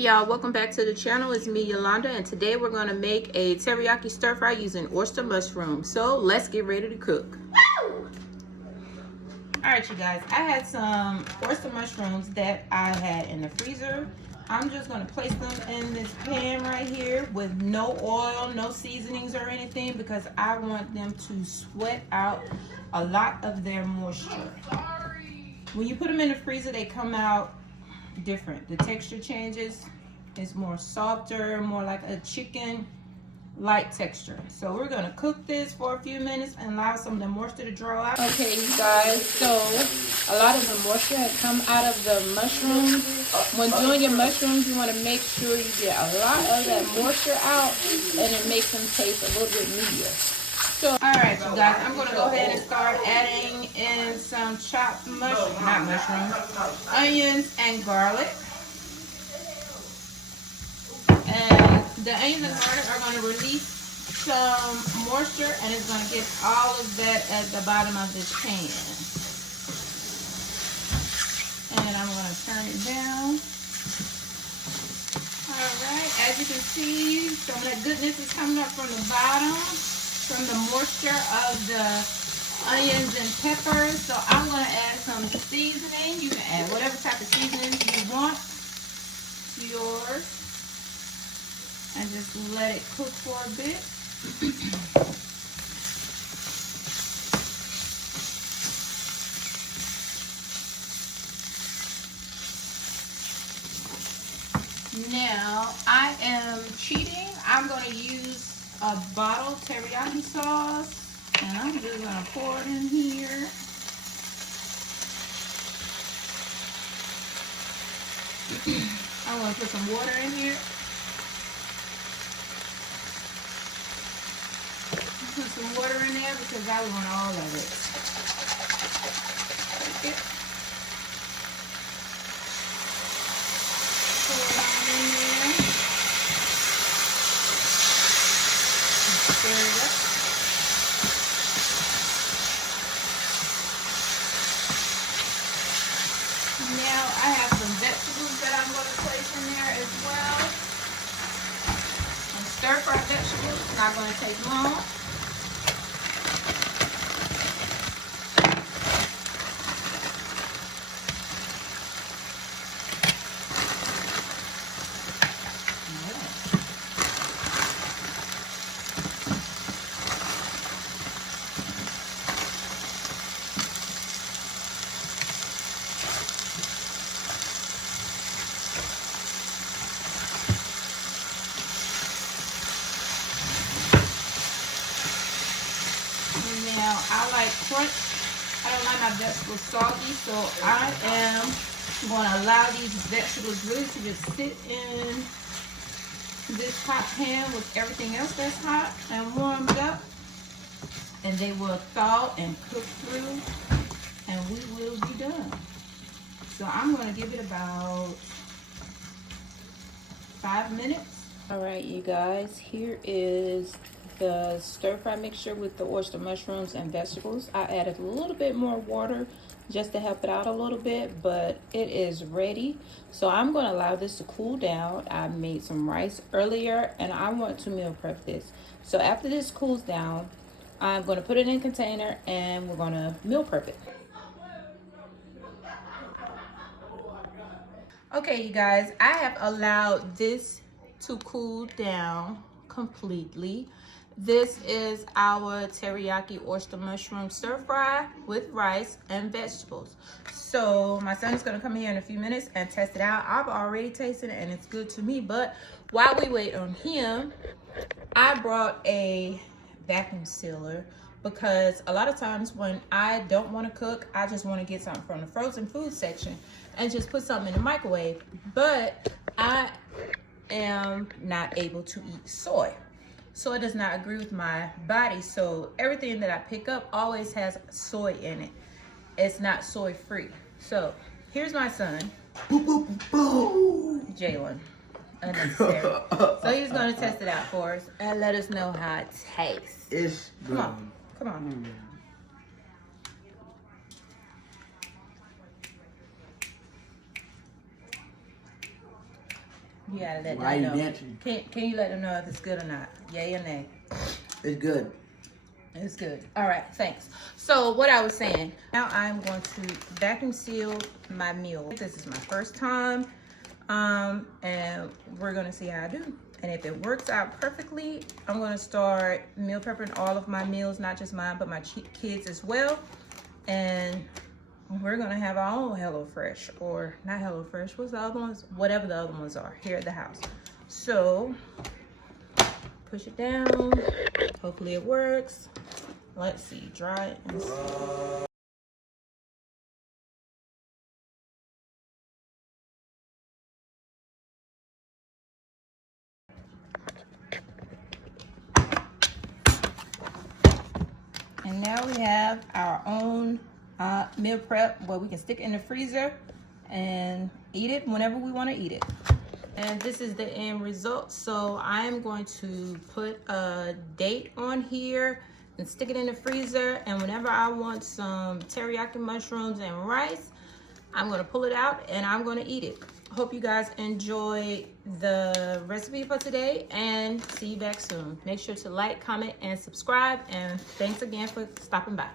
y'all, welcome back to the channel. It's me, Yolanda, and today we're going to make a teriyaki stir fry using oyster mushrooms. So let's get ready to cook. Alright you guys, I had some oyster mushrooms that I had in the freezer. I'm just going to place them in this pan right here with no oil, no seasonings or anything, because I want them to sweat out a lot of their moisture. When you put them in the freezer, they come out different. The texture changes. It's more softer, more like a chicken light texture. So we're going to cook this for a few minutes and allow some of the moisture to draw out. Okay you guys, so a lot of the moisture has come out of the mushrooms. When doing your mushrooms, you want to make sure you get a lot of that moisture out, and it makes them taste a little bit meatier. So, alright you guys, I'm going to go ahead and start adding in some chopped onions and garlic. And the onions and garlic are going to release some moisture, and it's going to get all of that at the bottom of this pan. And I'm going to turn it down. Alright, as you can see, some of that goodness is coming up from the bottom, from the moisture of the onions and peppers. So I'm going to add some seasoning. You can add whatever type of seasoning you want to yours, and just let it cook for a bit. Now I am cheating. I'm going to use a bottle teriyaki sauce, and I'm just going to pour it in here. I'm going to put some water in here. Put some water in there because I want all of it. Okay. Pour it on in there. Stir it up. Now I have some vegetables that I'm going to place in there as well. And stir fry vegetables, not going to take long. Now, I like crunch. I don't like my vegetables soggy, so I am going to allow these vegetables really to just sit in this hot pan with everything else that's hot and warmed up, and they will thaw and cook through, and we will be done. So I'm going to give it about 5 minutes. All right, you guys, here is the stir fry mixture with the oyster mushrooms and vegetables. I added a little bit more water just to help it out a little bit, but it is ready. So I'm going to allow this to cool down. I made some rice earlier, and I want to meal prep this. So after this cools down, I'm going to put it in a container, and we're going to meal prep it. Okay, you guys, I have allowed this to cool down completely. This is our teriyaki oyster mushroom stir fry with rice and vegetables. So my son is going to come here in a few minutes and test it out. I've already tasted it and it's good to me, but while we wait on him, I brought a vacuum sealer, because a lot of times when I don't want to cook, I just want to get something from the frozen food section and just put something in the microwave. But I am not able to eat soy. Soy does not agree with my body, so everything that I pick up always has soy in it. It's not soy free. So here's my son, Jalen. Unnecessary. So he's going to test it out for us and let us know how it tastes. It's good. Come on. You gotta let Why them are know. you dancing? Can you let them know if it's good or not? Yay or nay? It's good. It's good. All right, thanks. So what I was saying, now I'm going to vacuum seal my meal. This is my first time, and we're gonna see how I do. And if it works out perfectly, I'm gonna start meal prepping all of my meals, not just mine, but my kids as well. And we're gonna have our own HelloFresh, or not HelloFresh, what's the other ones? Whatever the other ones are here at the house. So push it down. Hopefully it works. Let's see, dry it and see. And now we have our own meal prep where we can stick it in the freezer and eat it whenever we want to eat it. And this is the end result. So I'm going to put a date on here and stick it in the freezer. And whenever I want some teriyaki mushrooms and rice, I'm going to pull it out and I'm going to eat it. Hope you guys enjoy the recipe for today, and see you back soon. Make sure to like, comment, and subscribe. And thanks again for stopping by.